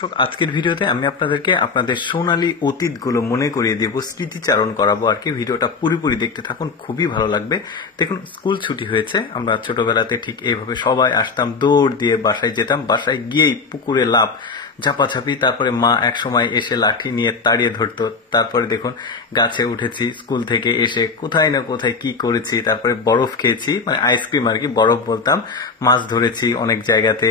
আজকের ভিডিওতে আমি আপনাদেরকে আপনাদের সোনালী অতীতগুলো মনে করিয়ে দেব, স্মৃতিচারণ করাবো আর কি। ভিডিওটা পুরোপুরি দেখতে থাকুন, খুবই ভালো লাগবে। দেখুন, স্কুল ছুটি হয়েছে, আমরা ছোটবেলাতে ঠিক এইভাবে সবাই আসতাম, দৌড় দিয়ে বাসায় যেতাম, বাসায় গিয়েই পুকুরে লাফ ঝাপাঝাপি, তারপরে মা এক সময় এসে লাঠি নিয়ে তাড়িয়ে ধরতো। তারপরে দেখুন, গাছে উঠেছি, স্কুল থেকে এসে কোথায় না কোথায় কি করেছি, তারপরে বরফ খেয়েছি, মানে আইসক্রিম আর কি, বরফ বলতাম, মাছ ধরেছি অনেক জায়গাতে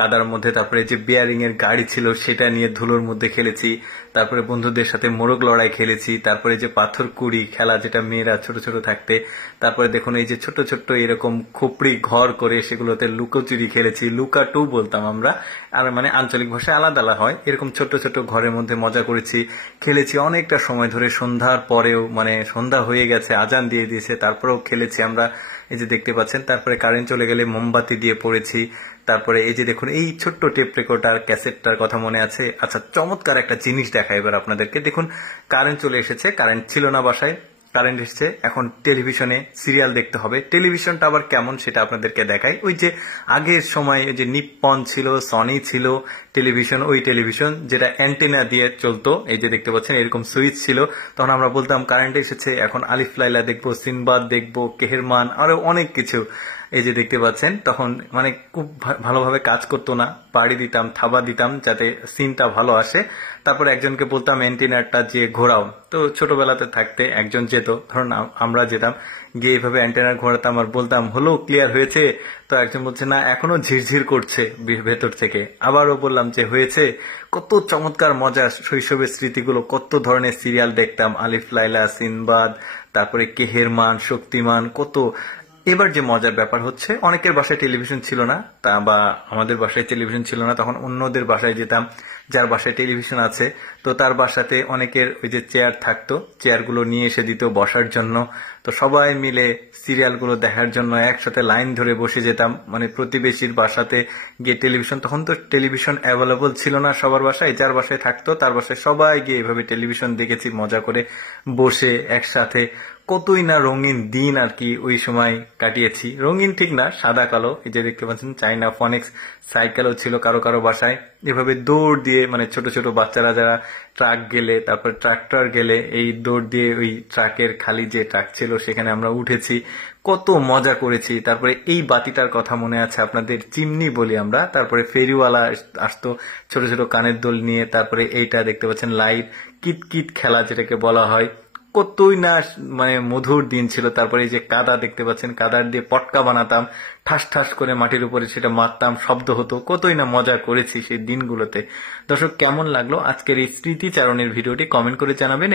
কাদার মধ্যে। তারপরে যে বিয়ারিং এর গাড়ি ছিল সেটা নিয়ে ধুলোর মধ্যে খেলেছি। তারপরে বন্ধুদের সাথে মোরগ লড়াই খেলেছি। তারপরে যে পাথর কুড়ি খেলা, যেটা মেয়েরা ছোট ছোট থাকতে। তারপরে দেখুন, এই যে ছোট ছোট এরকম খোপড়ি ঘর করে সেগুলোতে লুকোচুরি খেলেছি, লুকা টু বলতাম আমরা, আর মানে আঞ্চলিক ভাষায় আলাদা আলাদা হয়। এরকম ছোট ছোট ঘরের মধ্যে মজা করেছি, খেলেছি অনেকটা সময় ধরে, সন্ধ্যার পরেও, মানে সন্ধ্যা হয়ে গেছে, আজান দিয়ে দিয়েছে, তারপরেও খেলেছি আমরা, এই যে দেখতে পাচ্ছেন। তারপরে কারেন্ট চলে গেলে মোমবাতি দিয়ে পড়েছি। তারপরে এই যে দেখুন, এই ছোট্ট টেপ রেকর্ডার ক্যাসেটটার কথা মনে আছে? আচ্ছা, চমৎকার একটা জিনিস দেখাই এবার আপনাদেরকে। দেখুন, কারেন্ট চলে এসেছে, কারেন্ট ছিল না বাসায়, কারেন্ট এসেছে, এখন টেলিভিশনে সিরিয়াল দেখতে হবে। টেলিভিশনটা আবার কেমন সেটা আপনাদেরকে দেখাই। ওই যে আগের সময় যে নিপ্পন ছিল, সনি ছিল টেলিভিশন, ওই টেলিভিশন যেটা অ্যান্টেনা দিয়ে চলতো, এই যে দেখতে পাচ্ছেন এরকম সুইচ ছিল। তখন আমরা বলতাম কারেন্ট এসেছে, এখন আলিফ লাইলা দেখবো, সিনবাদ দেখবো, কেহেরমান, আরো অনেক কিছু। এই যে দেখতে পাচ্ছেন, তখন মানে খুব ভালোভাবে কাজ করতো না, পাড়ি দিতাম, থাবা দিতাম যাতে সিনটা ভালো আসে। তারপর একজনকে বলতাম অ্যান্টেনাটা যে ঘোরাও। তো ছোটবেলাতে থাকতে একজন যেত, ধরুন আমরা যেতাম, গিয়ে এইভাবে অ্যান্টেনা ঘোরাতাম আর বলতাম হলো, ক্লিয়ার হয়েছে? তো একজন বলছে না, এখনো ঝিরঝির করছে ভেতর থেকে। আবারও বললাম যে হয়েছে। কত চমৎকার মজা শৈশবের স্মৃতিগুলো। কত ধরনের সিরিয়াল দেখতাম, আলিফ লাইলা, সিনবাদ, তারপরে কেহেরমান, শক্তিমান, কত। এবার যে মজার ব্যাপার হচ্ছে, অনেকের বাসায় টেলিভিশন ছিল না, তা বা আমাদের বাসায় টেলিভিশন ছিল না, তখন অন্যদের বাসায় যেতাম, যার বাসায় টেলিভিশন আছে। তো তার বাসাতে অনেকের ওই যে চেয়ার থাকতো, চেয়ারগুলো নিয়ে এসে দিত বসার জন্য। তো সবাই মিলে সিরিয়ালগুলো দেখার জন্য একসাথে লাইন ধরে বসে যেতাম, মানে প্রতিবেশীর বাসাতে গিয়ে টেলিভিশন, তখন তো টেলিভিশন অ্যাভেলেবল ছিল না সবার বাসায়, যার বাসায় থাকতো তার বাসায় সবাই গিয়ে এভাবে টেলিভিশন দেখেছি মজা করে বসে একসাথে। কতই না রঙিন দিন আর কি ওই সময় কাটিয়েছি। রঙিন ঠিক না, সাদা কালো। এই যে দেখতে পাচ্ছেন চাইনা ফনিক্স সাইকেলও ছিল কারো কারো বাসায়। এভাবে দৌড় দিয়ে, মানে ছোট ছোট বাচ্চারা যারা ট্রাক গেলে, তারপর ট্রাক্টর গেলে, এই দৌড় দিয়ে ওই ট্রাকের খালি যে ট্রাক ছিল সেখানে আমরা উঠেছি, কত মজা করেছি। তারপরে এই বাতিটার কথা মনে আছে আপনাদের, চিমনি বলি আমরা। তারপরে ফেরিওয়ালা আসতো ছোট ছোট কানের দোল নিয়ে। তারপরে এইটা দেখতে পাচ্ছেন লাইট, কিতকিত খেলা যেটাকে বলা হয়। কতই না মানে মধুর দিন ছিল। তারপরে এই যে কাদা দেখতে পাচ্ছেন, কাদার দিয়ে পটকা বানাতাম, ঠাস ঠাস করে মাটির উপরে সেটা মারতাম, শব্দ হতো। কতই না মজা করেছি সেই দিনগুলোতে। দর্শক, কেমন লাগলো আজকের এই স্মৃতিচারণের ভিডিওটি কমেন্ট করে জানাবেন।